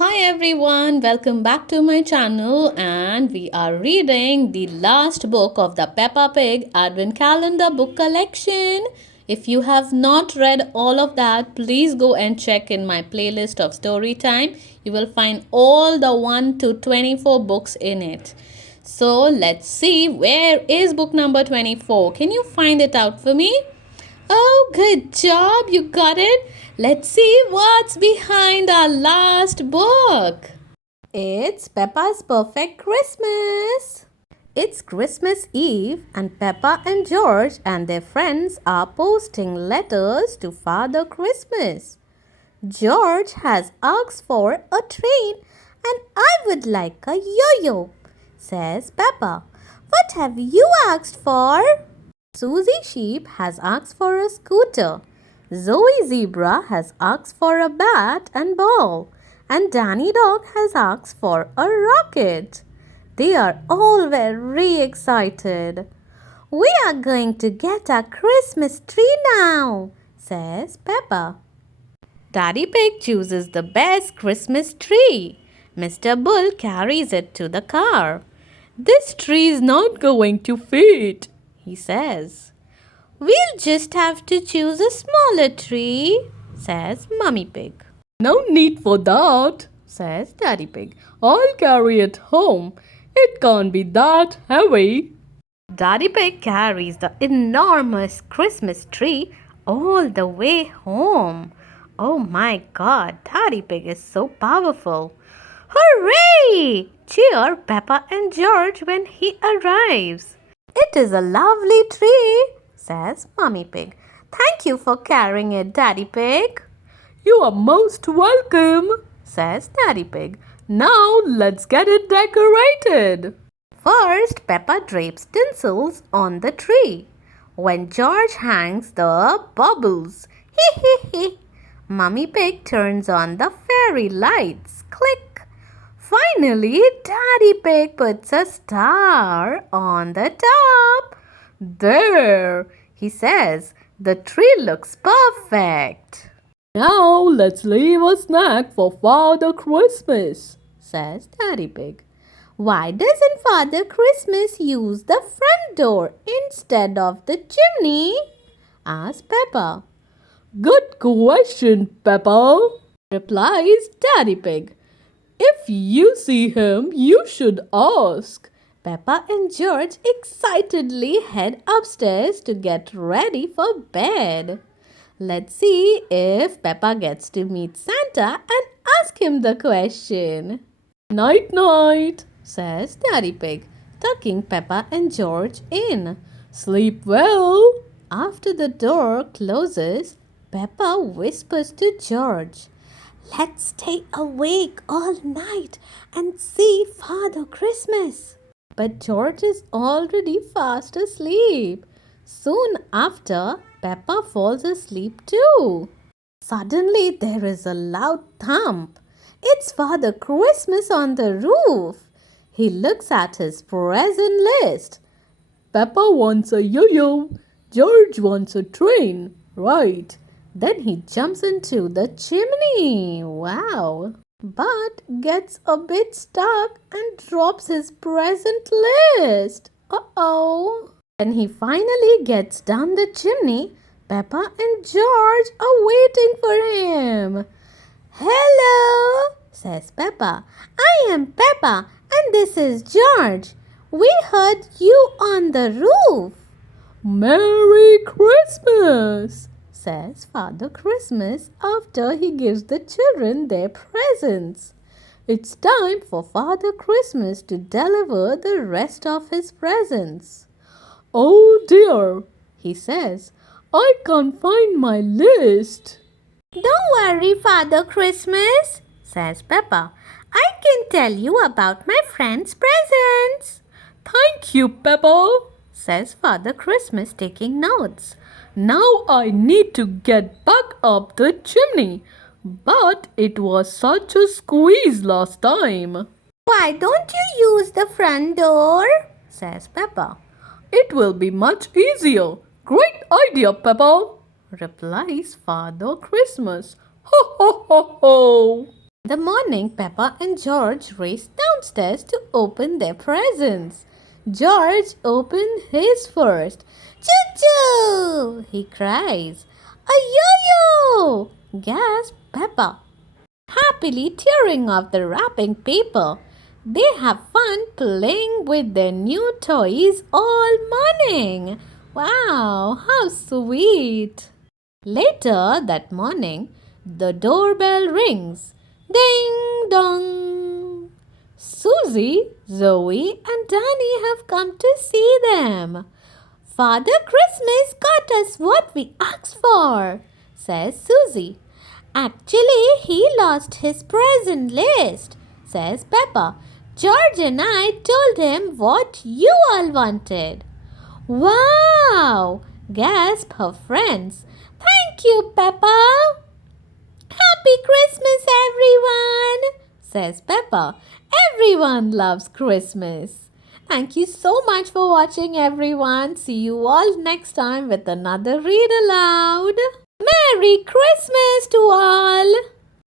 Hi everyone, welcome back to my channel and we are reading the last book of the Peppa Pig Advent Calendar Book Collection. If you have not read all of that, please go and check in my playlist of story time. You will find all the 1 to 24 books in it. So let's see, where is book number 24? Can you find it out for me? Oh, good job. You got it. Let's see what's behind our last book. It's Peppa's Perfect Christmas. It's Christmas Eve, and Peppa and George and their friends are posting letters to Father Christmas. George has asked for a train, and I would like a yo yo, says Peppa. What have you asked for? Susie Sheep has asked for a scooter. Zoe Zebra has asked for a bat and ball. And Danny Dog has asked for a rocket. They are all very excited. We are going to get a Christmas tree now, says Peppa. Daddy Pig chooses the best Christmas tree. Mr. Bull carries it to the car. This tree is not going to fit, he says. We'll just have to choose a smaller tree, says Mummy Pig. No need for that, says Daddy Pig. I'll carry it home. It can't be that heavy. Daddy Pig carries the enormous Christmas tree all the way home. Oh my God, Daddy Pig is so powerful. Hooray! Cheer Peppa and George when he arrives. It is a lovely tree, says Mummy Pig. Thank you for carrying it, Daddy Pig. You are most welcome, says Daddy Pig. Now let's get it decorated. First, Peppa drapes tinsels on the tree. When George hangs the bubbles, hee hee hee. Mummy Pig turns on the fairy lights. Click. Finally, Daddy Pig puts a star on the top. There, he says, the tree looks perfect. Now let's leave a snack for Father Christmas, says Daddy Pig. Why doesn't Father Christmas use the front door instead of the chimney? Asks Peppa. Good question, Peppa, replies Daddy Pig. If you see him, you should ask. Peppa and George excitedly head upstairs to get ready for bed. Let's see if Peppa gets to meet Santa and ask him the question. Night, night, says Daddy Pig, tucking Peppa and George in. Sleep well. After the door closes, Peppa whispers to George, let's stay awake all night and see Father Christmas. But George is already fast asleep. Soon after, Peppa falls asleep too. Suddenly, there is a loud thump. It's Father Christmas on the roof. He looks at his present list. Peppa wants a yo-yo. George wants a train. Right. Then he jumps into the chimney. Wow. But gets a bit stuck and drops his present list. Uh-oh. When he finally gets down the chimney, Peppa and George are waiting for him. Hello, says Peppa. I am Peppa and this is George. We heard you on the roof. Merry Christmas, says Father Christmas after he gives the children their presents. It's time for Father Christmas to deliver the rest of his presents. Oh dear, he says, I can't find my list. Don't worry, Father Christmas, says Peppa. I can tell you about my friend's presents. Thank you, Peppa, says Father Christmas, taking notes. Now I need to get back up the chimney. But it was such a squeeze last time. Why don't you use the front door? Says Peppa. It will be much easier. Great idea, Peppa, replies Father Christmas. Ho ho ho ho. The morning, Peppa and George raced downstairs to open their presents. George opened his first. Choo-choo! He cries. A yo-yo! Gasped Peppa, happily tearing off the wrapping paper. They have fun playing with their new toys all morning. Wow, how sweet! Later that morning, the doorbell rings. Ding dong! Susie, Zoe, and Danny have come to see them. Father Christmas got us what we asked for, says Susie. Actually, he lost his present list, says Peppa. George and I told him what you all wanted. Wow! Gasped her friends. Thank you, Peppa. Happy Christmas, everyone, says Peppa. Everyone loves Christmas. Thank you so much for watching, everyone. See you all next time with another read aloud. Merry Christmas to all!